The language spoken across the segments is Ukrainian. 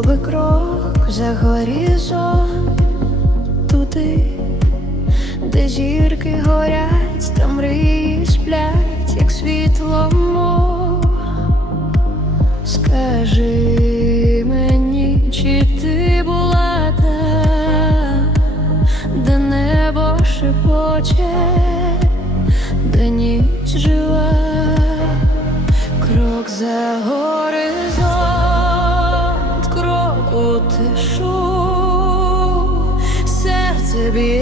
Зроби крок за горизонт туди, де зірки горять, та мрії сплять, як світло мов. Скажи мені, чи ти була та, де небо шепоче, де ніч жива, горизонт,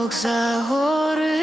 Бог за гори.